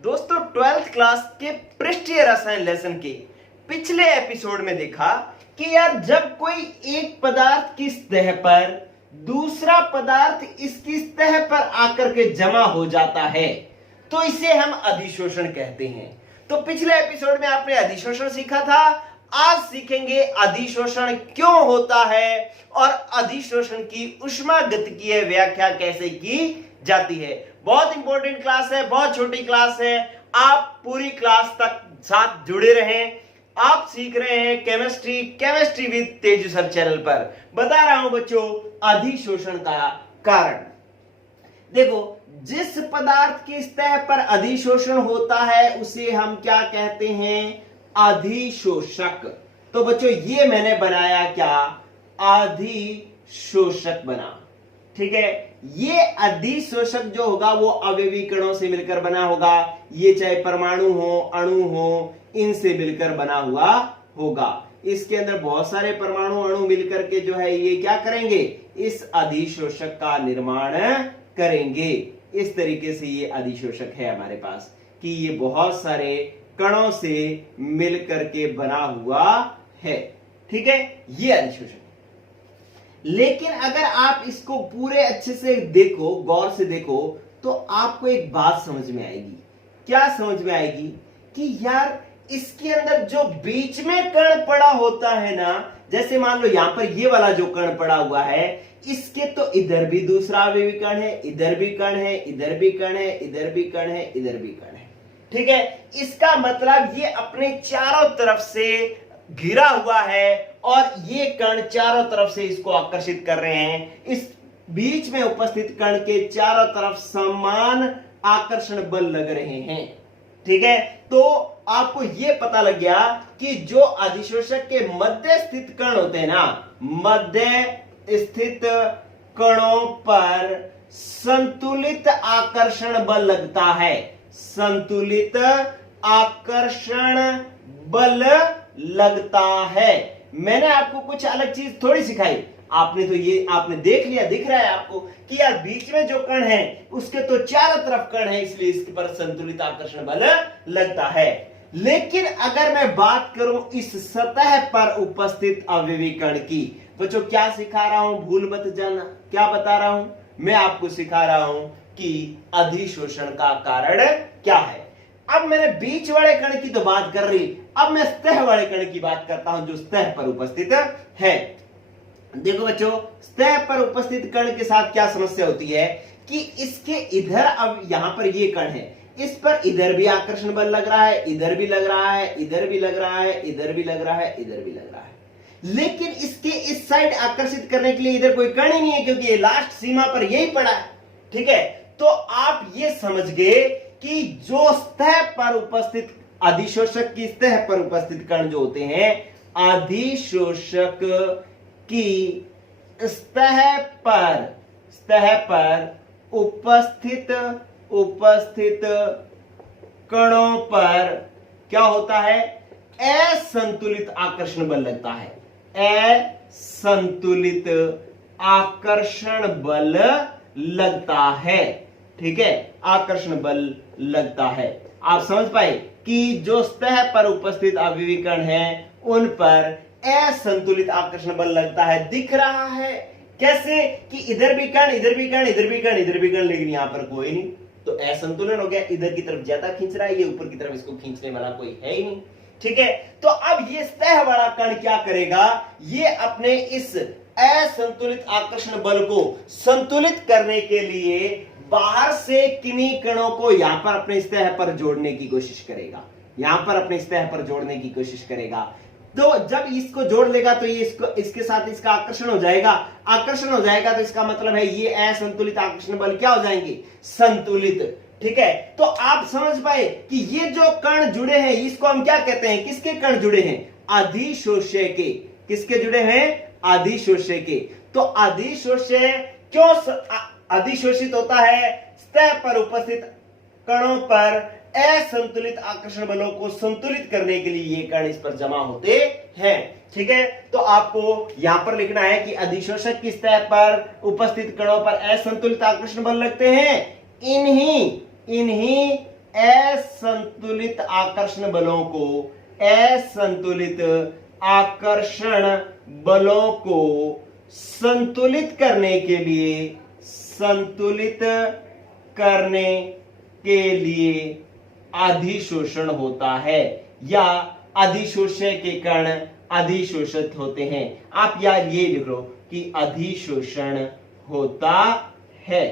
दोस्तों 12th class के पृष्ठीय रसायन लेसन के पिछले एपिसोड में देखा कि यार जब कोई एक पदार्थ की सतह पर दूसरा पदार्थ इसकी सतह पर आकर के जमा हो जाता है तो इसे हम अधिशोषण कहते हैं। तो पिछले एपिसोड में आपने अधिशोषण सीखा था, आज सीखेंगे अधिशोषण क्यों होता है और अधिशोषण की ऊष्मागतिकीय व्याख्या कैसे की जाती है। बहुत इंपॉर्टेंट क्लास है, बहुत छोटी क्लास है, आप पूरी क्लास तक साथ जुड़े रहें। आप सीख रहे हैं chemistry with Teju sir channel पर। बता रहा हूं बच्चों अधिशोषण का कारण। देखो, जिस पदार्थ की सतह पर अधिशोषण होता है उसे हम क्या कहते हैं? अधिशोषक। तो बच्चों ये मैंने बनाया क्या? अधिशोषक बना। ठीक है, ये अधिशोषक जो होगा वो अवयवी कणों से मिलकर बना होगा। ये चाहे परमाणु हो, अणु हो, इनसे मिलकर बना हुआ होगा। इसके अंदर बहुत सारे परमाणु अणु मिलकर के जो है ये क्या करेंगे? इस अधिशोषक का निर्माण करेंगे। इस तरीके से ये अधिशोषक है हमारे पास कि ये बहुत सारे कणों से मिलकर के बना हुआ है। ठीक है, ये अधिशोषक। लेकिन अगर आप इसको पूरे अच्छे से देखो, गौर से देखो, तो आपको एक बात समझ में आएगी। क्या समझ में आएगी? कि यार इसके अंदर जो बीच में कण पड़ा होता है ना, जैसे मान लो यहां पर ये वाला जो कण पड़ा हुआ है, इसके तो इधर भी दूसरा अवयवी कण है, इधर भी कण है, इधर भी कण है, इधर भी कण है, इधर भी कण है। ठीक है, इसका मतलब ये अपने चारों तरफ से घिरा हुआ है और ये कण चारों तरफ से इसको आकर्षित कर रहे हैं। इस बीच में उपस्थित कण के चारों तरफ समान आकर्षण बल लग रहे हैं। ठीक है, तो आपको यह पता लग गया कि जो अधिशोषक के मध्य स्थित कण होते हैं ना, मध्य स्थित कणों पर संतुलित आकर्षण बल लगता है। संतुलित आकर्षण बल लगता है। मैंने आपको कुछ अलग चीज थोड़ी सिखाई। आपने देख लिया, दिख रहा है आपको कि यार बीच में जो कण है उसके तो चारों तरफ कण है, इसलिए इसके पर संतुलित आकर्षण बल लगता है। लेकिन अगर मैं बात करूं इस सतह पर उपस्थित अवयवी कण की, बच्चों क्या सिखा रहा हूं? भूल मत जाना। क्या बता रहा हूं? मैं आपको सिखा रहा हूं कि अधिशोषण का कारण क्या है। अब मैंने बीच वाले कण की तो बात कर रही, अब मैं सतह वाले कण की बात करता हूं जो सतह पर उपस्थित है। देखो बच्चों, सतह पर उपस्थित कण के साथ क्या समस्या होती है कि इसके इधर, अब यहां पर ये कण है, इस पर इधर भी आकर्षण बल लग रहा है, इधर भी लग रहा है, इधर भी लग रहा है, इधर भी लग रहा है, इधर भी लग रहा है। लेकिन इसके इस साइड आकर्षित करने के लिए इधर कोई कण ही नहीं है, क्योंकि ये लास्ट सीमा पर यही पड़ा है। ठीक है, तो आप ये समझ गए कि जो सतह पर उपस्थित अधिशोषक की सतह पर उपस्थित कण जो होते हैं, अधिशोषक की सतह पर उपस्थित कणों पर क्या होता है? असंतुलित आकर्षण बल लगता है। असंतुलित आकर्षण बल लगता है। ठीक है, आकर्षण बल लगता है। आप समझ पाए कि जो सतह पर उपस्थित अवयवी कण हैं उन पर असंतुलित आकर्षण बल लगता है। दिख रहा है कैसे कि इधर भी कण, इधर भी कण, इधर भी कण, इधर भी कण, लेकिन यहां पर कोई नहीं, तो असंतुलन हो गया। इधर की तरफ ज्यादा खींच रहा है, ये ऊपर की तरफ इसको खींचने वाला कोई है ही नहीं। ठीक है, तो अब ये सतह वाला कण क्या करेगा? ये अपने इस असंतुलित आकर्षण बल को संतुलित करने के लिए बाहर से किन्हीं कणों को यहां पर अपने सतह पर जोड़ने की कोशिश करेगा। यहां पर अपने सतह पर जोड़ने की कोशिश करेगा। तो जब इसको जोड़ लेगा तो ये इसके साथ इसका आकर्षण हो जाएगा। आकर्षण हो जाएगा तो इसका मतलब है ये असंतुलित आकर्षण बल क्या हो जाएंगे? संतुलित। ठीक है, तो आप समझ पाए कि ये जो कण जुड़े हैं इसको हम क्या कहते हैं? किसके कण जुड़े हैं? अधिशोष्य के। किसके जुड़े हैं? अधिशोष्य के। तो अधिशोष्य क्यों अधिशोषित होता है? सतह पर उपस्थित कणों पर असंतुलित आकर्षण बलों को संतुलित करने के लिए ये कण इस पर जमा होते हैं। ठीक है, तो आपको यहां पर लिखना है कि अधिशोषक की सतह पर उपस्थित कणों पर असंतुलित आकर्षण बल लगते हैं। इन्हीं असंतुलित आकर्षण बलों को, असंतुलित आकर्षण बलों को संतुलित करने के लिए, संतुलित करने के लिए अधिशोषण होता है, या अधिशोषण के कण अधिशोषित होते हैं। आप यार ये लिख लो कि अधिशोषण होता है।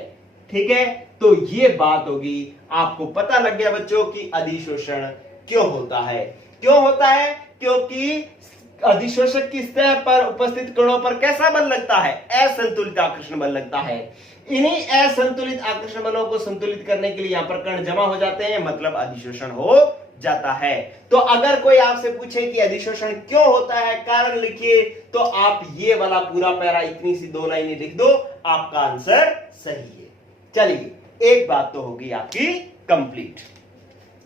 ठीक है, तो ये बात होगी, आपको पता लग गया बच्चों कि अधिशोषण क्यों होता है। क्यों होता है? क्योंकि अधिशोषक की सतह पर उपस्थित कणों पर कैसा बल लगता है? असंतुलित आकर्षण बल लगता है। इन्हीं असंतुलित आकर्षण बलों को संतुलित करने के लिए यहां पर कण जमा हो जाते हैं, मतलब अधिशोषण हो जाता है। तो अगर कोई आपसे पूछे कि अधिशोषण क्यों होता है, कारण लिखिए, तो आप ये वाला पूरा पैरा इतनी सी 2 लाइनें लिख दो, आपका आंसर सही है। चलिए, एक बात तो होगी आपकी कंप्लीट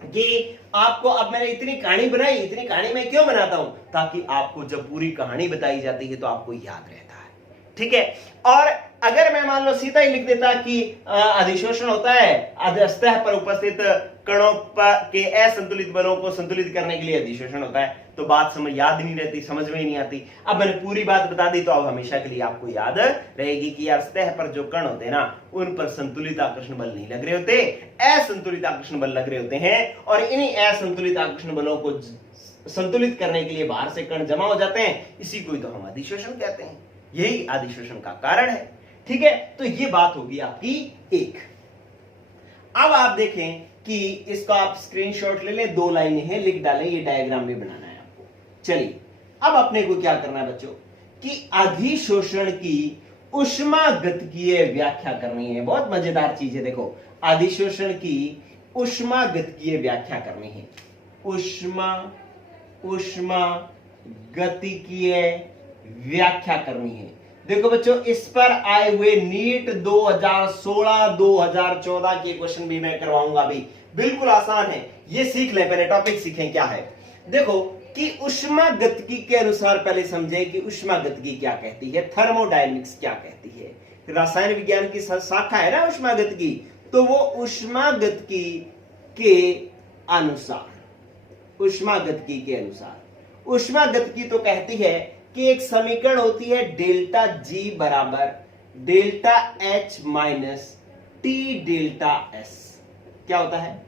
कि आपको, अब मैंने इतनी कहानी बनाई, इतनी कहानी मैं क्यों बनाता हूं? ताकि आपको जब पूरी कहानी बताई जाती है तो आपको याद रहता है। ठीक है, और अगर मैं मान लो सीधा ही लिख देता कि अधिशोषण होता है सतह पर उपस्थित कणों पर के असंतुलित बलों को संतुलित करने के लिए अधिशोषण होता है, तो बात समझ याद नहीं रहती, समझ में ही नहीं आती। अब मैंने पूरी बात बता दी तो अब हमेशा के लिए आपको याद रहेगी कि यार सतह पर जो कण होते हैं ना, उन पर संतुलित आकर्षण बल नहीं लग रहे होते, असंतुलित आकर्षण बल लग रहे होते हैं, और इन्हीं असंतुलित आकर्षण बलों को संतुलित करने के लिए बाहर से कण जमा हो जाते हैं, इसी को तो हम अधिशोषण कहते हैं। यही अधिशोषण का कारण है। ठीक है, तो ये बात होगी आपकी एक। अब आप देखें कि इसका आप स्क्रीनशॉट ले लें, 2 लाइनें हैं, लिख डालें, ये डायग्राम भी बनाना है आपको। चलिए, अब अपने को क्या करना है बच्चों कि अधिशोषण की ऊष्मागतिकीय व्याख्या करनी है। बहुत मजेदार चीज है, देखो, अधिशोषण की ऊष्मागतिकीय व्याख्या करनी है। ऊष्मागतिकीय व्याख्या करनी है। देखो बच्चों, इस पर आए हुए नीट 2016-2014 के क्वेश्चन भी मैं करवाऊंगा अभी, बिल्कुल आसान है, ये सीख लें, पहले टॉपिक सीखें क्या है। देखो कि ऊष्मागतिकी के अनुसार पहले समझे कि ऊष्मागतिकी क्या कहती है, थर्मोडायनेमिक्स क्या कहती है। रसायन विज्ञान की शाखा है ना ऊष्मागतिकी, तो वो ऊष्मागतिकी के अनुसार, ऊष्मागतिकी तो कहती है कि एक समीकरण होती है डेल्टा जी बराबर delta H minus T delta S. क्या होता है?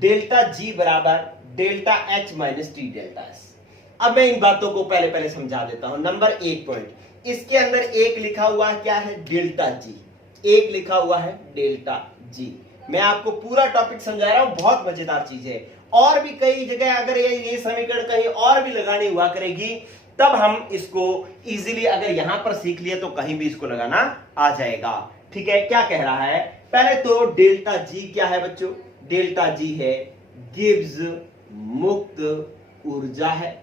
डेल्टा जी बराबर delta H minus T delta S. अब मैं इन बातों को पहले समझा देता हूं। नंबर 1 पॉइंट, इसके अंदर एक लिखा हुआ है, क्या है? Delta G. एक लिखा हुआ है डेल्टा जी। मैं आपको पूरा टॉपिक समझा रहा हूं, बहुत मजेदार चीज है। और भी कई जगह अगर ये समीकरण कहीं और भी लगानी हुआ करेगी, तब हम इसको इजीली, अगर यहां पर सीख लिए तो कहीं भी इसको लगाना आ जाएगा। ठीक है, क्या कह रहा है? पहले तो डेल्टा जी क्या है बच्चों? डेल्टा जी है गिब्स मुक्त ऊर्जा है,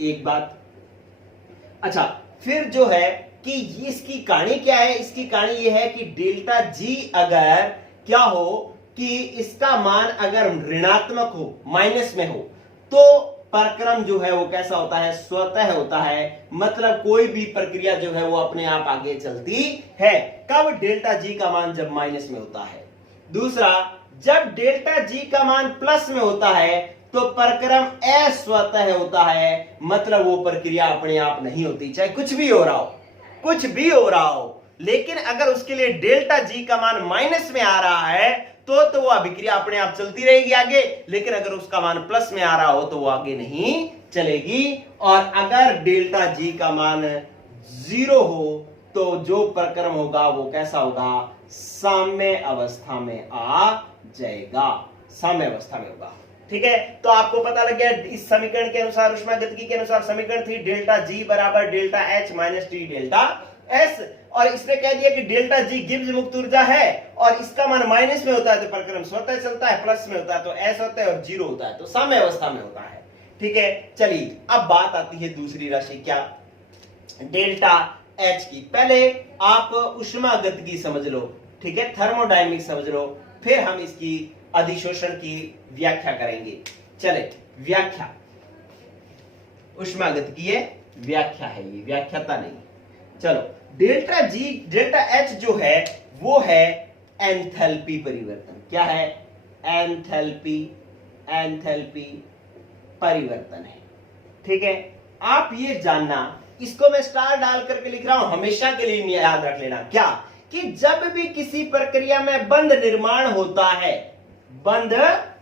एक बात। अच्छा, फिर जो है कि इसकी कहानी क्या है? इसकी कहानी ये है कि डेल्टा जी अगर क्या हो कि इसका मान अगर ऋणात्मक हो, माइनस में हो, तो परक्रम जो है वो कैसा होता है? स्वतः होता है, मतलब कोई भी प्रक्रिया जो है वो अपने आप आगे चलती है। कब? डेल्टा जी का मान जब माइनस में होता है। दूसरा, जब डेल्टा जी का मान प्लस में होता है तो परक्रम अस्वतः होता है, मतलब वो प्रक्रिया अपने आप नहीं होती, चाहे कुछ भी हो रहा हो। लेकिन अगर उसके लिए डेल्टा जी का मान माइनस में आ रहा है तो वो अभिक्रिया अपने आप चलती रहेगी आगे, लेकिन अगर उसका मान प्लस में आ रहा हो तो वो आगे नहीं चलेगी। और अगर डेल्टा जी का मान 0 हो तो जो प्रक्रम होगा वो कैसा होगा? साम्य अवस्था में आ जाएगा, साम्य अवस्था में होगा। ठीक है, तो आपको पता लग गया इस समीकरण के अनुसार, ऊष्मागतिकी के अनुसार समीकरण थी डेल्टा जी बराबर delta H minus T delta S, और इसने कह दिया कि डेल्टा जी गिब्स मुक्त ऊर्जा है और इसका मान माइनस में होता है तो प्रक्रम स्वतः चलता है, प्लस में होता है तो एस होता है और 0 होता है तो साम्य अवस्था में होता है। ठीक है, चलिए अब बात आती है दूसरी राशि, क्या? डेल्टा एच की। पहले आप ऊष्मागतिकी समझ लो, ठीक है, थर्मोडायनेमिक्स समझ लो, फिर हम इसकी अधिशोषण की व्याख्या करेंगे। चले, व्याख्या, ऊष्मागतिकीय व्याख्या है ये, व्याख्याता नहीं। चलो, डेल्टा जी डेल्टा एच जो है वो है एंथैल्पी परिवर्तन। क्या है? एंथैल्पी, एंथैल्पी परिवर्तन है। ठीक है, आप ये जानना, इसको मैं स्टार डाल करके लिख रहा हूं, हमेशा के लिए याद रख लेना क्या, कि जब भी किसी प्रक्रिया में बंध निर्माण होता है, बंध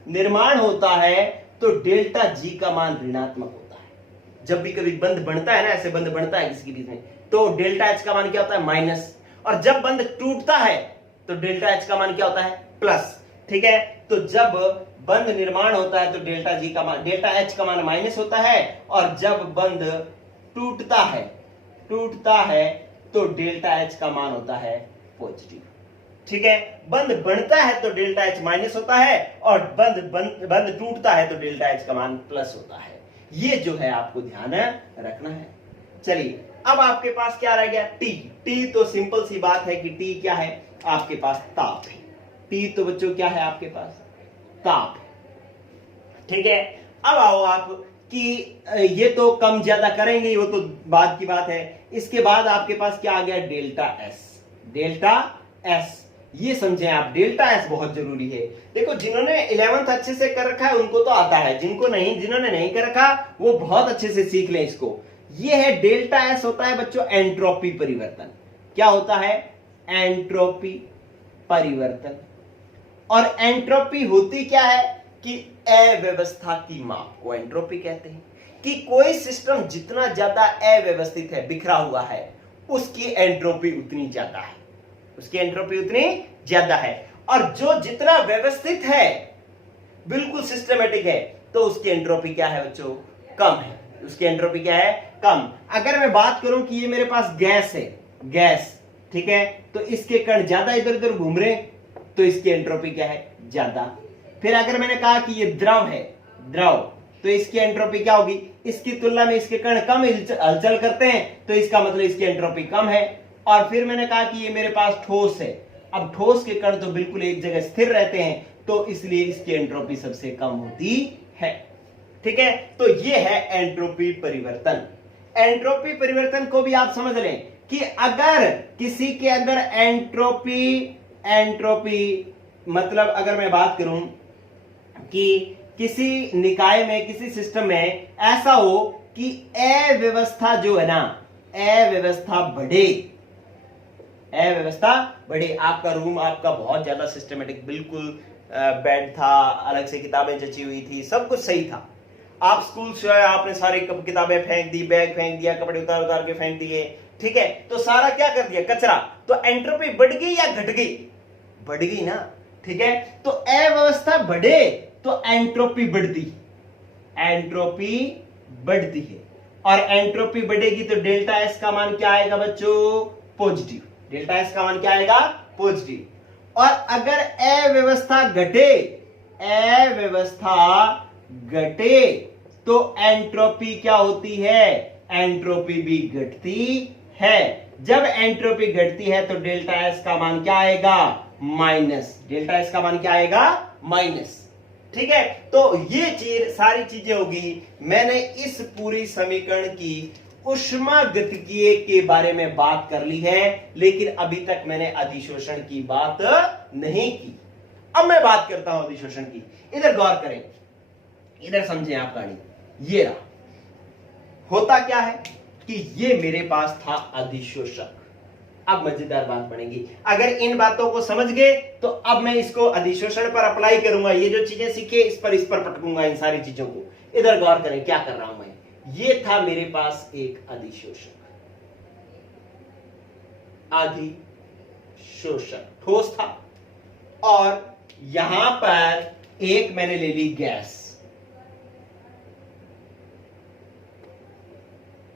निर्माण होता है, तो डेल्टा जी का मान ऋणात्मक होता है। जब भी कभी बंध बनता है ना, ऐसे बंध बनता है किसी के बीच में, तो डेल्टा एच का मान क्या होता है, माइनस। और जब बंध टूटता है तो डेल्टा एच का मान क्या होता है, प्लस। ठीक है, तो जब बंध निर्माण होता है तो डेल्टा जी का मान, डेल्टा एच का मान माइनस होता है, और जब बंध टूटता है तो डेल्टा एच का मान होता है पॉजिटिव। ठीक है, बंध बनता है तो डेल्टा एच माइनस होता है, और बंध टूटता है तो डेल्टा एच का मान प्लस होता है। ये जो है आपको ध्यान रखना है। चलिए, अब आपके पास क्या रह गया, टी। टी तो सिंपल सी बात है कि टी क्या है, आपके पास ताप है। टी तो बच्चों क्या है, आपके पास ताप है। ठीक है, अब आओ आप कि ये तो कम ज्यादा करेंगे, वो तो बाद की बात है। इसके बाद आपके पास क्या आ गया, डेल्टा एस। डेल्टा एस, ये समझें आप, डेल्टा एस बहुत जरूरी है। देखो, जिन्होंने 11th अच्छे से कर रखा है उनको तो आता है, जिन्होंने नहीं कर रखा वो बहुत अच्छे से सीख लें इसको। ये है डेल्टा एस, होता है बच्चों एंट्रोपी परिवर्तन। क्या होता है, एंट्रोपी परिवर्तन। और एंट्रोपी होती क्या है कि अव्यवस्था की माप को एंट्रोपी कहते हैं। कि कोई सिस्टम जितना ज्यादा अव्यवस्थित है, बिखरा हुआ है, उसकी एंट्रोपी उतनी ज्यादा है, उसकी एंट्रोपी उतनी ज्यादा है। और जो जितना व्यवस्थित है, बिल्कुल सिस्टमेटिक है, तो उसकी एंट्रोपी क्या है बच्चों, कम है। उसकी एंट्रोपी क्या है, कम। अगर मैं बात करूं कि ये मेरे पास गैस है, गैस, ठीक है, तो इसके कण ज्यादा इधर उधर घूम रहे, तो इसकी एंट्रोपी क्या है, ज्यादा। फिर अगर मैंने कहा कि ये द्रव है, द्रव, तो इसकी एंट्रोपी क्या होगी, इसकी तुलना में इसके कण कम हलचल करते हैं, तो इसका मतलब इसकी एंट्रोपी कम है। और फिर मैंने कहा कि ये मेरे पास ठोस है, अब ठोस के कण तो बिल्कुल एक जगह स्थिर रहते हैं, तो इसलिए इसकी एंट्रोपी सबसे कम होती है। ठीक है, तो ये है एंट्रोपी परिवर्तन। एंट्रोपी परिवर्तन को भी आप समझ लें कि अगर किसी के अंदर एंट्रोपी मतलब अगर मैं बात करूं कि किसी निकाय में, किसी सिस्टम में ऐसा हो कि अव्यवस्था जो है ना, अव्यवस्था बढ़े, अव्यवस्था बढ़े। आपका रूम आपका बहुत ज्यादा सिस्टमेटिक, बिल्कुल बेड था, अलग से किताबें जची हुई थी, सब कुछ सही था। आप स्कूल से आए, आपने सारी किताबें फेंक दी, बैग फेंक दिया, कपड़े उतार उतार के फेंक दिए, ठीक है, तो सारा क्या कर दिया, कचरा। तो एंट्रोपी बढ़ गई या घट गई, बढ़ गई ना। ठीक है, तो अव्यवस्था बढ़े तो एंट्रोपी बढ़ती, एंट्रोपी बढ़ती है। और एंट्रोपी बढ़ेगी तो डेल्टा एस का मान क्या आएगा बच्चों, पॉजिटिव। डेल्टा एस का मान क्या आएगा, पॉजिटिव। और अगर अव्यवस्था घटे, अव्यवस्था घटे, तो एंट्रोपी क्या होती है, एंट्रोपी भी घटती है। जब एंट्रोपी घटती है तो डेल्टा एस का मान क्या आएगा, माइनस। डेल्टा एस का मान क्या आएगा, माइनस। ठीक है, तो ये सारी चीजें होगी। मैंने इस पूरी समीकरण की ऊष्मागतिकीय के बारे में बात कर ली है, लेकिन अभी तक मैंने अधिशोषण की बात नहीं की। अब मैं बात करता हूं अधिशोषण की। इधर गौर करें, इधर समझें आप कहानी। ये रहा, होता क्या है कि ये मेरे पास था अधिशोषक। अब मजेदार बात बनेगी, अगर इन बातों को समझ गए तो अब मैं इसको अधिशोषण पर अप्लाई करूंगा। ये जो चीजें सीखे इस पर पटकूंगा इन सारी चीजों को। इधर गौर करें क्या कर रहा हूं मैं। ये था मेरे पास एक अधिशोषक, अधिशोषक ठोस था, और यहां पर एक मैंने ले ली गैस।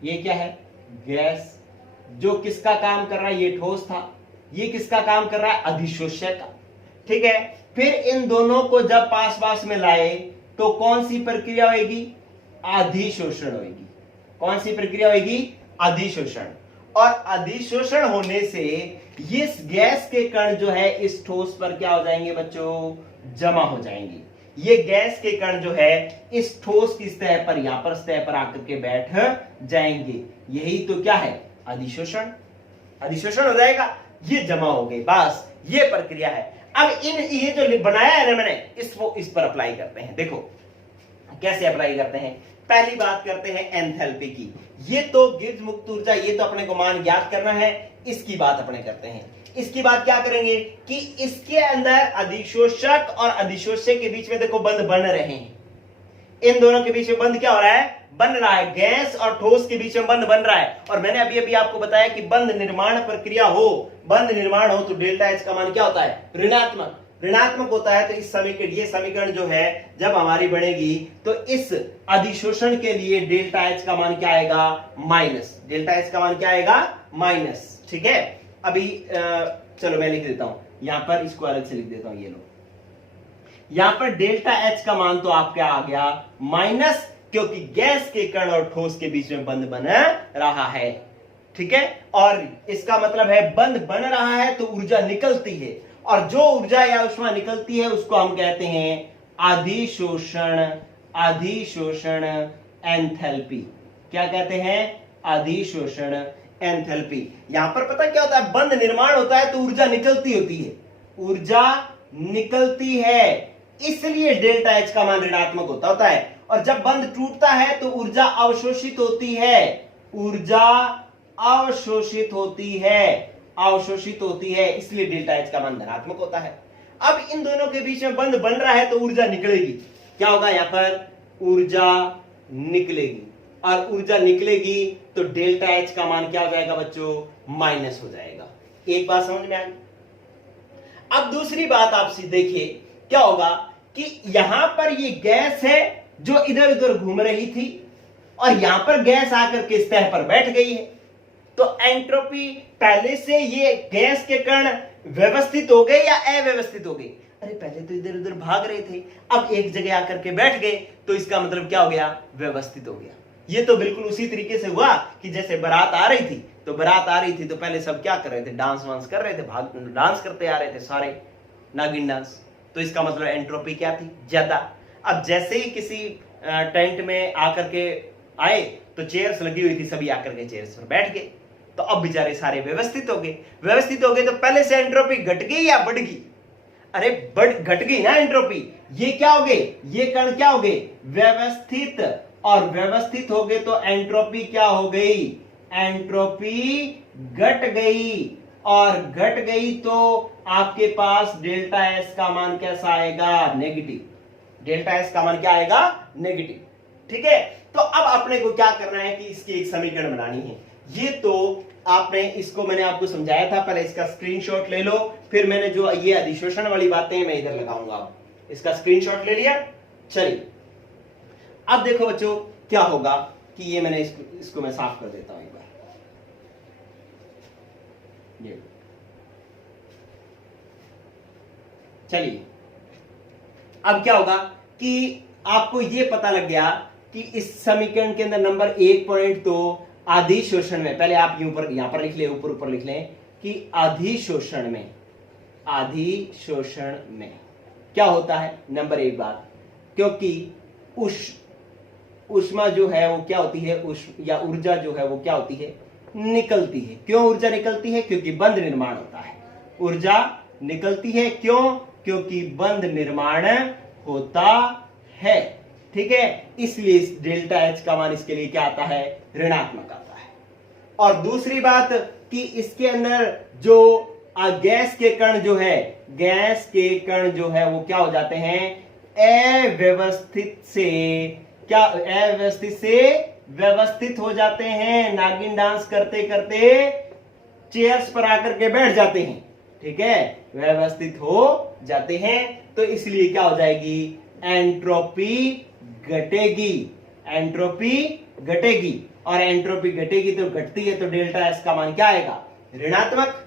ये क्या है, गैस, जो किसका काम कर रहा है, ये ठोस था, ये किसका काम कर रहा है, अधिशोषक का। ठीक है, फिर इन दोनों को जब पास पास में लाए तो कौन सी प्रक्रिया होगी, अधिशोषण होगी। कौन सी प्रक्रिया होगी, अधिशोषण। और अधिशोषण होने से इस गैस के कण जो है इस ठोस पर क्या हो जाएंगे बच्चों, जमा हो जाएंगे। ये गैस के कण जो है इस ठोस की सतह पर, यहां पर सतह पर आकर के बैठ जाएंगे। यही तो क्या है, अधिशोषण। अधिशोषण हो जाएगा, ये जमा हो गए, बस ये प्रक्रिया है। अब ये जो बनाया है ना मैंने, इसको इस पर अप्लाई करते हैं। देखो कैसे अप्लाई करते हैं। पहली बात करते हैं एंथैल्पी की। ये तो गिब्स मुक्त ऊर्जा, ये तो अपने को मान ज्ञात करना है, इसकी बात अपने करते हैं। इसकी बात क्या करेंगे कि इसके अंदर अधिशोषक और अधिशोष्य के बीच में देखो बंध बन रहे हैं। इन दोनों के बीच में बंध क्या हो रहा है, बन रहा है। गैस और ठोस के बीच में बंध बन रहा है। और मैंने अभी अभी आपको बताया कि बंध निर्माण प्रक्रिया हो, बंध निर्माण हो तो डेल्टा एच का मान क्या होता है, ऋणात्मक। ऋणात्मक होता है तो इस समीकरण, ये समीकरण जो है जब हमारी बनेगी तो इस अधिशोषण के लिए डेल्टा एच का मान क्या आएगा, माइनस। डेल्टा एच का मान क्या आएगा, माइनस। ठीक है, अभी चलो मैं लिख देता हूं यहां पर, इसको अलग से लिख देता हूं। ये लो, यहां पर डेल्टा एच का मान तो आपका आ गया माइनस, क्योंकि गैस के कण और ठोस के बीच में बंध बन रहा है। ठीक है, और इसका मतलब है बंध बन रहा है तो ऊर्जा निकलती है, और जो ऊर्जा या ऊष्मा निकलती है उसको हम कहते हैं अधिशोषण। अधिशोषण एंथैल्पी, क्या कहते हैं, अधिशोषण एंथैल्पी। यहां पर पता क्या होता है, बंध निर्माण होता है तो ऊर्जा निकलती होती है, ऊर्जा निकलती है, इसलिए डेल्टा एच का मान ऋणात्मक होता है। और जब बंध टूटता है तो ऊर्जा अवशोषित होती है, ऊर्जा अवशोषित होती है, अवशोषित होती है, इसलिए डेल्टा एच का मान धनात्मक होता है। अब इन दोनों के बीच में बंध बन रहा है तो ऊर्जा निकलेगी। क्या होगा यहां पर, ऊर्जा निकलेगी, और ऊर्जा निकलेगी तो डेल्टा एच का मान क्या हो जाएगा बच्चों, माइनस हो जाएगा। एक बात समझ में आ गई। अब दूसरी बात आपसे देखिए क्या होगा कि यहां पर ये गैस है जो इधर उधर घूम रही थी, और यहां पर गैस आकर के सतह पर बैठ गई है। तो एंट्रोपी, पहले से ये गैस के कण व्यवस्थित हो गए या अव्यवस्थित हो गए, अरे पहले तो इधर उधर भाग रहे थे, अब एक जगह आकर के बैठ गए, तो इसका मतलब क्या हो गया, व्यवस्थित हो गया। ये तो बिल्कुल उसी तरीके से हुआ कि जैसे बारात आ रही थी, तो बारात आ रही थी तो पहले सब क्या कर रहे थे, डांस वांस कर रहे थे, डांस करते आ रहे थे सारे, नागिन डांस। तो इसका मतलब एंट्रोपी क्या थी, ज्यादा। अब जैसे ही किसी टेंट में आकर के आए तो चेयर्स लगी हुई थी, सभी आकर के चेयर्स पर बैठ गए, तो अब बेचारे सारे व्यवस्थित हो गए। व्यवस्थित हो गए तो पहले से एंट्रोपी घट गई या बढ़ गई, अरे घट गई ना एंट्रोपी। ये क्या हो गए, ये कण क्या हो गए, व्यवस्थित, और व्यवस्थित हो गए तो एंट्रोपी क्या हो गई, एंट्रोपी घट गई, और घट गई तो आपके पास डेल्टा एस का मान कैसा आएगा, नेगेटिव। डेल्टा एस का मान क्या आएगा, नेगेटिव। ठीक है, तो अब अपने को क्या करना है कि इसकी एक समीकरण बनानी है। ये तो आपने, इसको मैंने आपको समझाया था, पहले इसका स्क्रीनशॉट ले लो, फिर मैंने जो ये अधिशोषण वाली बातें मैं इधर लगाऊंगा, इसका स्क्रीनशॉट ले लिया। चलिए अब देखो बच्चों क्या होगा कि ये मैंने इसको मैं साफ कर देता हूं एक बार। ये चलिए, अब क्या होगा कि आपको ये पता लग गया कि इस समीकरण के अंदर नंबर 1 पॉइंट तो अधिशोषण में, पहले आप यहां पर लिख ले, ऊपर ऊपर लिख लें कि अधिशोषण में, अधिशोषण में क्या होता है, नंबर 1 बात, क्योंकि ऊष्मा जो है वो क्या होती है, या ऊर्जा जो है वो क्या होती है, निकलती है। क्यों ऊर्जा निकलती है, क्योंकि बंध निर्माण होता है। ऊर्जा निकलती है क्यों, क्योंकि बंध निर्माण होता है। ठीक है, इसलिए डेल्टा एच का मान इसके लिए क्या आता है, ऋणात्मक आता है। और दूसरी बात कि इसके अंदर जो गैस के कण जो है, गैस के कण जो है वो क्या हो जाते हैं, अव्यवस्थित से क्या, अव्यवस्थित से व्यवस्थित हो जाते हैं। नागिन डांस करते करते चेयर्स पर आकर के बैठ जाते हैं। ठीक है, व्यवस्थित हो जाते हैं, तो इसलिए क्या हो जाएगी, एंट्रोपी घटेगी, एंट्रोपी घटेगी, और एंट्रोपी घटेगी तो घटती है तो डेल्टा एस का मान क्या आएगा, ऋणात्मक।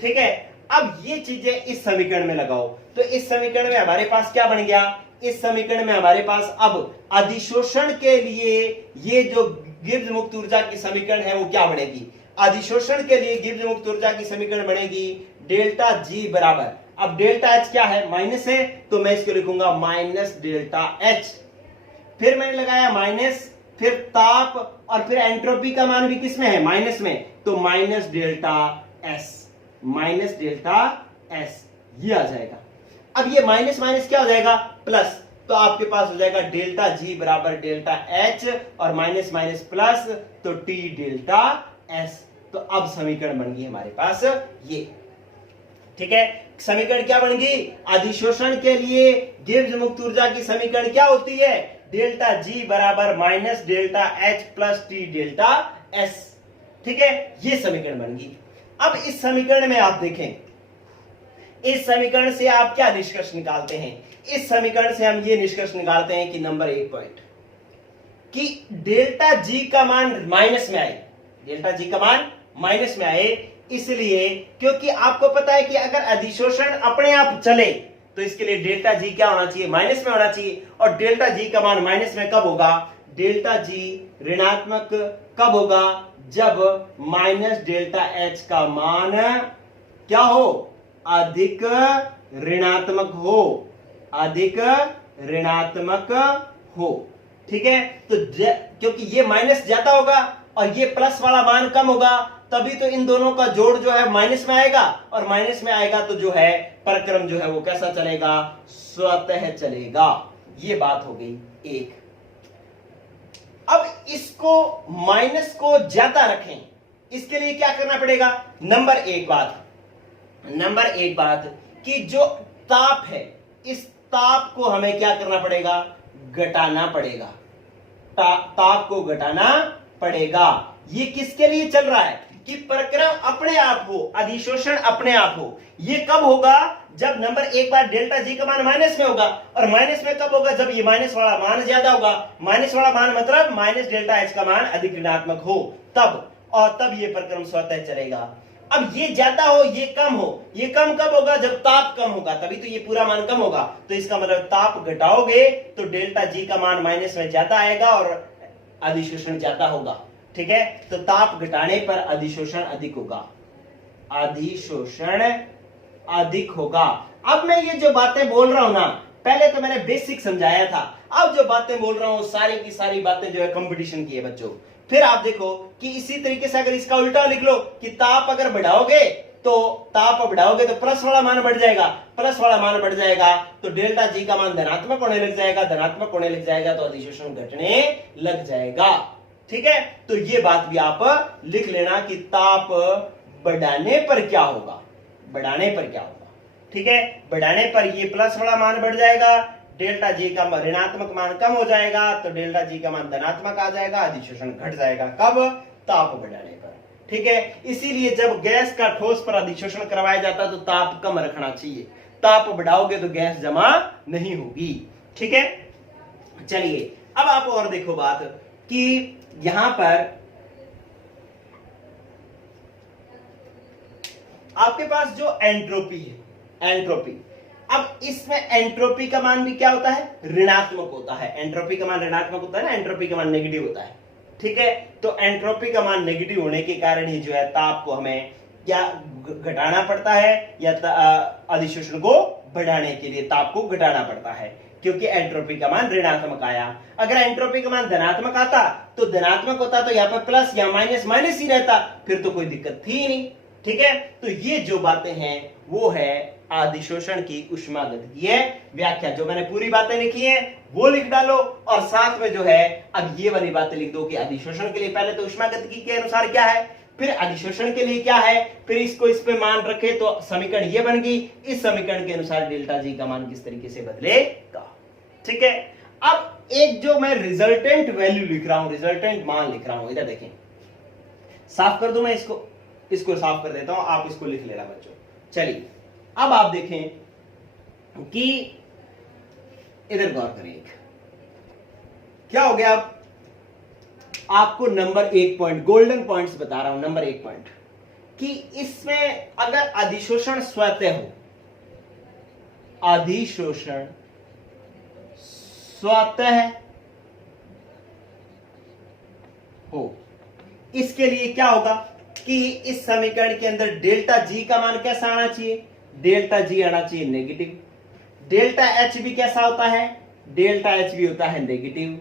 ठीक है, अब ये चीजें इस समीकरण में लगाओ, तो इस समीकरण में हमारे पास क्या बन गया, इस समीकरण में हमारे पास अब अधिशोषण के लिए ये जो गिब्स मुक्त ऊर्जा की समीकरण है वो क्या बनेगी, अधिशोषण के लिए गिब्स मुक्त ऊर्जा की समीकरण बनेगी डेल्टा जी बराबर, अब डेल्टा एच क्या है, माइनस है, तो मैं इसको लिखूंगा माइनस डेल्टा एच, फिर मैंने लगाया माइनस, फिर ताप, और फिर एंट्रोपी का मान भी किसमें है, माइनस में, तो minus delta S, minus delta S, ये आ जाएगा। अब ये माइनस माइनस क्या हो जाएगा, प्लस, तो आपके पास हो जाएगा डेल्टा जी बराबर डेल्टा एच, और माइनस माइनस प्लस, तो टी डेल्टा एस। तो अब समीकरण बन गई हमारे पास ये, ठीक है। समीकरण क्या बन गई, अधिशोषण के लिए गिब्स मुक्त ऊर्जा की समीकरण क्या होती है, डेल्टा जी बराबर minus delta H plus T delta S, ठीक है, ये समीकरण बन गई। अब इस समीकरण में आप देखें, इस समीकरण से आप क्या निष्कर्ष निकालते हैं, इस समीकरण से हम ये निष्कर्ष निकालते हैं कि नंबर 1 पॉइंट, कि डेल्टा जी का मान माइनस में आए, डेल्टा जी का मान माइनस में आए, इसलिए क्योंकि आपको पता है कि अगर अधिशोषण अपने आप चले तो इसके लिए डेल्टा जी क्या होना चाहिए, माइनस में होना चाहिए, और डेल्टा जी का मान माइनस में कब होगा, डेल्टा जी ऋणात्मक कब होगा, जब माइनस डेल्टा एच का मान क्या हो, अधिक ऋणात्मक हो, अधिक ऋणात्मक हो, ठीक है। तो क्योंकि ये माइनस ज्यादा होगा और ये प्लस वाला मान कम होगा, तभी तो इन दोनों का जोड़ जो है माइनस में आएगा, और माइनस में आएगा तो जो है परक्रम जो है वो कैसा चलेगा, स्वतः चलेगा। ये बात हो गई एक। अब इसको माइनस को ज्यादा रखें, इसके लिए क्या करना पड़ेगा, नंबर एक बात कि जो ताप है, इस ताप को हमें क्या करना पड़ेगा, घटाना पड़ेगा, ताप को घटाना पड़ेगा। ये किसके लिए चल रहा है, कि प्रक्रम अपने आप हो, अधिशोषण अपने आप हो। ये कब होगा, जब नंबर एक बार डेल्टा जी का मान माइनस में होगा, और माइनस में कब होगा, जब ये माइनस वाला मान ज्यादा होगा, माइनस वाला मान मतलब माइनस डेल्टा एच का मान अधिक ऋणात्मक हो, तब, और तब ये प्रक्रम स्वतः चलेगा। अब ये ज्यादा हो, ये कम हो, ये कम कब होगा, जब ताप कम होगा, तभी तो ये पूरा मान कम होगा। तो इसका मतलब ताप घटाओगे तो डेल्टा जी का मान माइनस में ज्यादा आएगा और अधिशोषण ज्यादा होगा, ठीक है। तो ताप घटाने पर अधिशोषण अधिक होगा, अधिशोषण अधिक होगा। अब मैं ये जो बातें बोल रहा हूं ना, पहले तो मैंने बेसिक समझाया था, अब जो बातें बोल रहा हूं सारी की सारी बातें जो है कंपटीशन की है बच्चों। फिर आप देखो कि इसी तरीके से अगर इसका उल्टा लिख लो कि ताप अगर बढ़ाओगे तो प्लस वाला मान बढ़ जाएगा, प्लस वाला मान बढ़ जाएगा तो डेल्टा जी का मान धनात्मक होने लग जाएगा, धनात्मक होने लग जाएगा तो अधिशोषण घटने लग जाएगा, ठीक है। तो ये बात भी आप लिख लेना कि ताप बढ़ाने पर क्या होगा, बढ़ाने पर क्या होगा, ठीक है। बढ़ाने पर ये प्लस वाला मान बढ़ जाएगा, डेल्टा जी का ऋणात्मक मान कम हो जाएगा, तो डेल्टा जी का मान धनात्मक आ जाएगा, अधिशोषण घट जाएगा, कब, ताप बढ़ाने पर, ठीक है। इसीलिए जब गैस का ठोस पर अधिशोषण करवाया जाता है तो ताप कम रखना चाहिए, ताप बढ़ाओगे तो गैस जमा नहीं होगी, ठीक है। चलिए अब आप और देखो बात कि यहां पर आपके पास जो एंट्रोपी है, एंट्रोपी, अब इसमें एंट्रोपी का मान भी क्या होता है, ऋणात्मक होता है। एंट्रोपी का मान ऋणात्मक होता है ना, एंट्रोपी का मान नेगेटिव होता है, ठीक है। तो एंट्रोपी का मान नेगेटिव होने के कारण ही जो है ताप को हमें क्या घटाना पड़ता है, या अधिशोषण को बढ़ाने के लिए ताप को घटाना पड़ता है, क्योंकि एंट्रोपी का मान ऋणात्मक आया। अगर एंट्रोपी का मान धनात्मक आता तो धनात्मक होता तो यहाँ पर प्लस या माइनस माइनस ही रहता, फिर तो कोई दिक्कत थी ही नहीं, ठीक है। तो ये जो बातें हैं वो है अधिशोषण की ऊष्मागतिकीय व्याख्या। जो मैंने पूरी बातें लिखी हैं वो लिख डालो, और साथ में जो है अब ये वाली बातें लिख दो कि अधिशोषण के लिए पहले तो ऊष्मागतिकी के अनुसार क्या है, फिर अधिशोषण के लिए क्या है, फिर इसको इस पे मान रखे तो समीकरण ये बन गई। इस समीकरण के अनुसार डेल्टा जी का मान किस तरीके से बदलेगा, ठीक है। अब एक जो मैं रिजल्टेंट वैल्यू लिख रहा हूं, रिजल्टेंट मान लिख रहा हूं, इधर देखें, साफ कर दूं मैं इसको साफ कर देता हूं, आप इसको लिख लेना बच्चों। चलिए अब आप देखें कि इधर गौर करें, क्या हो गया, आपको नंबर 1 पॉइंट, गोल्डन पॉइंट्स बता रहा हूं, नंबर 1 पॉइंट कि इसमें अगर अधिशोषण स्वतः हो, अधिशोषण स्वतः हो, इसके लिए क्या होगा कि इस समीकरण के अंदर डेल्टा जी का मान कैसा आना चाहिए, डेल्टा जी आना चाहिए नेगेटिव, डेल्टा एच भी कैसा होता है, डेल्टा एच भी होता है नेगेटिव,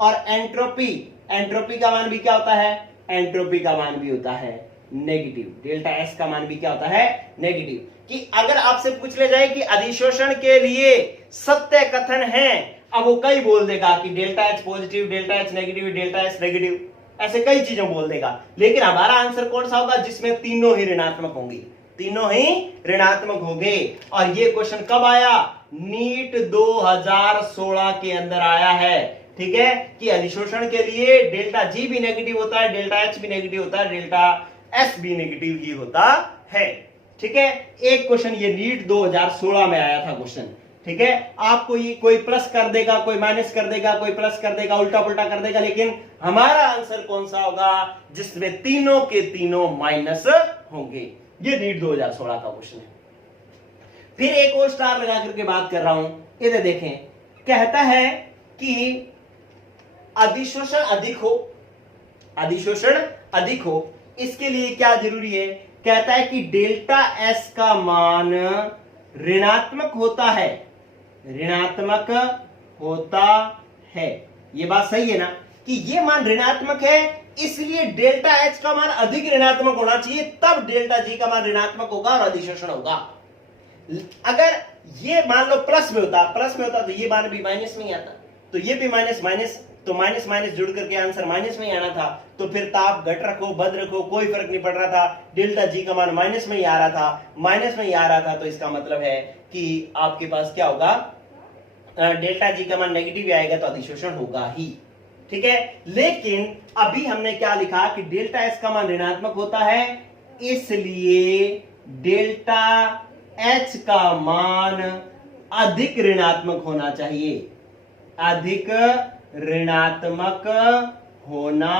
और एंट्रोपी का मान भी क्या होता है, एंट्रोपी का मान भी होता है नेगेटिव। डेल्टा एस का मान भी क्या होता है? नेगेटिव। कि अगर आपसे पूछ ले जाए कि अधिशोषण के लिए सत्य कथन है, अब वो कई बोल देगा कि delta H positive, delta H negative, delta S negative, ऐसे कई चीजें बोल देगा। लेकिन हमारा आंसर कौन सा होगा? जिसमें तीनों ही ऋणात्मक होंगे, तीनों ही ऋणात्मक होंगे। और ये क्वेश्चन कब आया? नीट 2016 के अंदर आया है। ठीक है, कि अधिशोषण के लिए डेल्टा जी भी नेगेटिव होता है, डेल्टा एच भी नेगेटिव होता है, डेल्टा एस भी नेगेटिव ही होता है। ठीक है, एक क्वेश्चन ये नीट 2016 में आया था क्वेश्चन। ठीक है, आपको ये कोई प्लस कर देगा, कोई माइनस कर देगा, कोई प्लस कर देगा, उल्टा पुल्टा कर देगा, लेकिन हमारा आंसर कौन सा होगा? जिसमें तीनों के तीनों माइनस होंगे। ये नीट 2016 का क्वेश्चन है। फिर एक और स्टार लगा करके बात कर रहा हूं, इधर देखें। कहता है कि अधिशोषण अधिक हो, अधिशोषण अधिक हो, इसके लिए क्या जरूरी है? कहता है कि डेल्टा एस का मान ऋणात्मक होता है, ऋणात्मक होता है। ये बात सही है ना, कि ये मान ऋणात्मक है, इसलिए डेल्टा एच का मान अधिक ऋणात्मक होना चाहिए, तब डेल्टा जी का मान ऋणात्मक होगा और अधिशोषण होगा। अगर ये मान लो प्लस में होता, तो ये मान भी माइनस में ही आता, तो ये भी माइनस माइनस, तो माइनस माइनस जुड़ करके आंसर माइनस में ही आना था। तो फिर ताप घट रखो बद रखो कोई फर्क नहीं पड़ रहा था, डेल्टा जी का मान माइनस में ही आ रहा था, माइनस में ही आ रहा था। तो इसका मतलब है कि आपके पास क्या होगा? डेल्टा जी का मान नेगेटिव ही आएगा, तो अधिशोषण होगा ही। ठीक है, लेकिन अभी हमने क्या लिखा कि डेल्टा एस का मान ऋणात्मक होता है, इसलिए डेल्टा एच का मान अधिक ऋणात्मक होना चाहिए, अधिक ऋणात्मक होना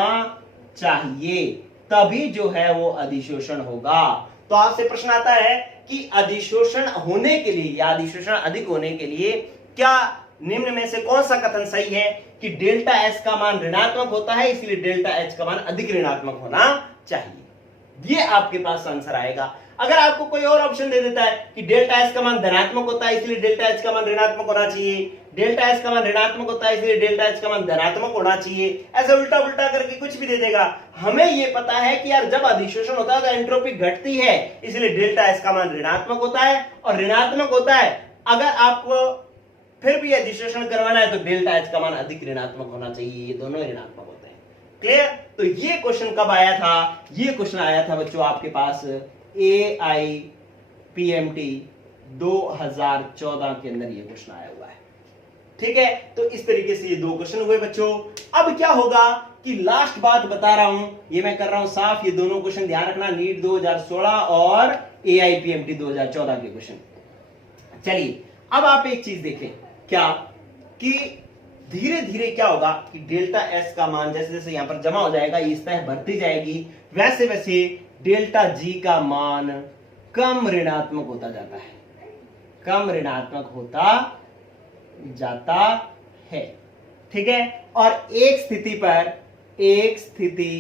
चाहिए, तभी जो है वो अधिशोषण होगा। तो आपसे प्रश्न आता है कि अधिशोषण होने के लिए या अधिशोषण अधिक होने के लिए क्या निम्न में से कौन सा कथन सही है? कि डेल्टा एस का मान ऋणात्मक होता है, इसलिए डेल्टा एच का मान अधिक ऋणात्मक होना चाहिए। ये आपके पास आंसर आएगा। अगर आपको कोई और ऑप्शन दे देता है कि डेल्टा एस का मान धनात्मक होता है, इसलिए डेल्टा एच का मान ऋणात्मक होना चाहिए, डेल्टा एस का मान ऋणात्मक होता है, इसलिए डेल्टा एच का मान धनात्मक होना चाहिए, ऐसे उल्टा उल्टा करके कुछ भी दे देगा। हमें ये पता है कि यार जब अधिशोषण होता है तो एंट्रोपी घटती है, इसलिए डेल्टा एस का मान ऋणात्मक होता है और ऋणात्मक होता है। अगर आपको फिर भी अधिशोषण करवाना है तो डेल्टा एच का मान अधिक ऋणात्मक होना चाहिए, ये दोनों ऋणात्मक होते हैं। क्लियर? तो ये क्वेश्चन कब आया था? ये क्वेश्चन आया था बच्चों आपके पास AIPMT 2014 के अंदर ये क्वेश्चन आया हुआ है। ठीक है, तो इस तरीके से ये दो क्वेश्चन हुए बच्चों। अब क्या होगा कि लास्ट बात बता रहा हूं, ये मैं कर रहा हूं साफ, ये दोनों क्वेश्चन ध्यान रखना, नीट 2016 और AIPMT 2014 के क्वेश्चन। चलिए अब आप एक चीज देखें, क्या कि धीरे धीरे क्या होगा कि डेल्टा एस का मान जैसे जैसे यहां पर जमा हो जाएगा, ये सतह बढ़ती जाएगी, वैसे वैसे डेल्टा जी का मान कम ऋणात्मक होता जाता है, कम ऋणात्मक होता जाता है। ठीक है, और एक स्थिति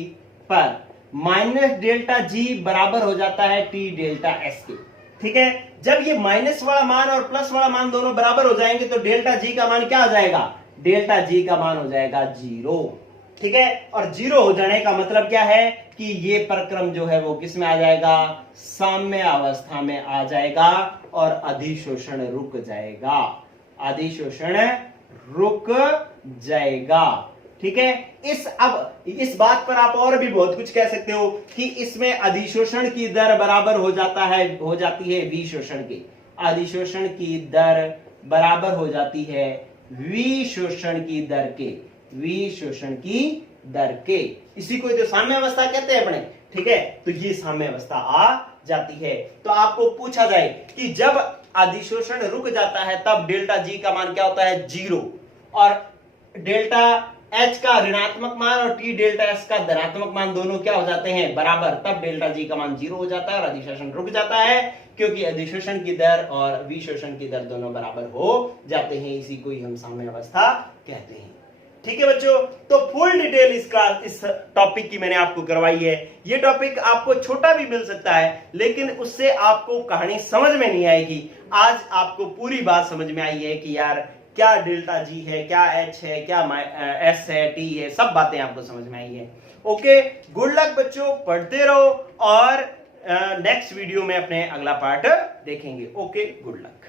पर माइनस डेल्टा जी बराबर हो जाता है टी डेल्टा एस के। ठीक है, जब ये माइनस वाला मान और प्लस वाला मान दोनों बराबर हो जाएंगे तो डेल्टा जी का मान क्या हो जाएगा? डेल्टा जी का मान हो जाएगा 0। ठीक है, और 0 हो जाने का मतलब क्या है कि ये प्रक्रम जो है वो किस में आ जाएगा? साम्य अवस्था में आ जाएगा और अधिशोषण रुक जाएगा, अधिशोषण रुक जाएगा। ठीक है, इस बात पर आप और भी बहुत कुछ कह सकते हो कि इसमें अधिशोषण की दर बराबर हो जाती है विशोषण के, अधिशोषण की दर बराबर हो जाती है विशोषण की दर के, विशोषण की दर के। इसी को तो साम्य अवस्था कहते हैं अपने। ठीक है, तो ये साम्य अवस्था आ जाती है। तो आपको पूछा जाए कि जब अधिशोषण रुक जाता है तब डेल्टा जी का मान क्या होता है? 0, और डेल्टा एच का ऋणात्मक मान और टी डेल्टा एस का धनात्मक मान दोनों क्या हो जाते हैं? बराबर, तब डेल्टा जी का मान 0 हो जाता है और अधिशोषण रुक जाता है, क्योंकि अधिशोषण की दर और विशोषण की दर दोनों बराबर हो जाते हैं। इसी को ही हम साम्य अवस्था कहते हैं। ठीक है बच्चों, तो फुल डिटेल इस टॉपिक की मैंने आपको करवाई है। ये टॉपिक आपको छोटा भी मिल सकता है, लेकिन उससे आपको कहानी समझ में नहीं आएगी। आज आपको पूरी बात समझ में आई है कि यार क्या डेल्टा जी है, क्या एच है, क्या एस है, टी है, सब बातें आपको समझ में आई है। ओके, गुड लक बच्चों, पढ़ते रहो और नेक्स्ट वीडियो में अपने अगला पार्ट देखेंगे। Okay, good luck.